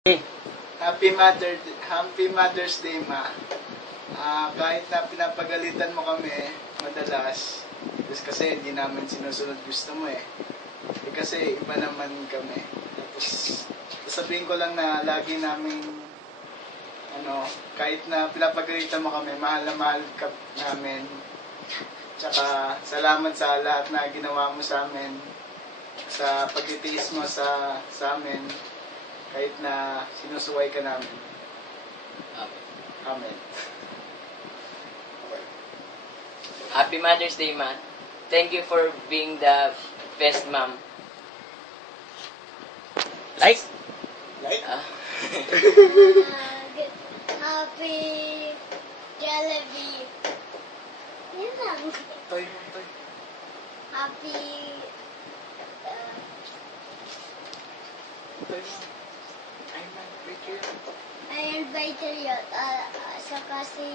Happy Mother's Day, Ma. Kahit na pinapagalitan mo kami madalas, kasi hindi namin sinusunod gusto mo eh. Kasi iba naman kami. Tapos sabihin ko lang na lagi namin kahit na pinapagalitan mo kami, mahal na mahal ka namin. Tsaka salamat sa lahat na ginawa mo sa amin, sa pagtitiis mo sa amin, kahit na sinusuway ka namin. Amen. Happy Mother's Day, Ma. Thank you for being the best mom. Like? Happy Jollibee. Yun lang. Toy. Happy I invite you. Saka si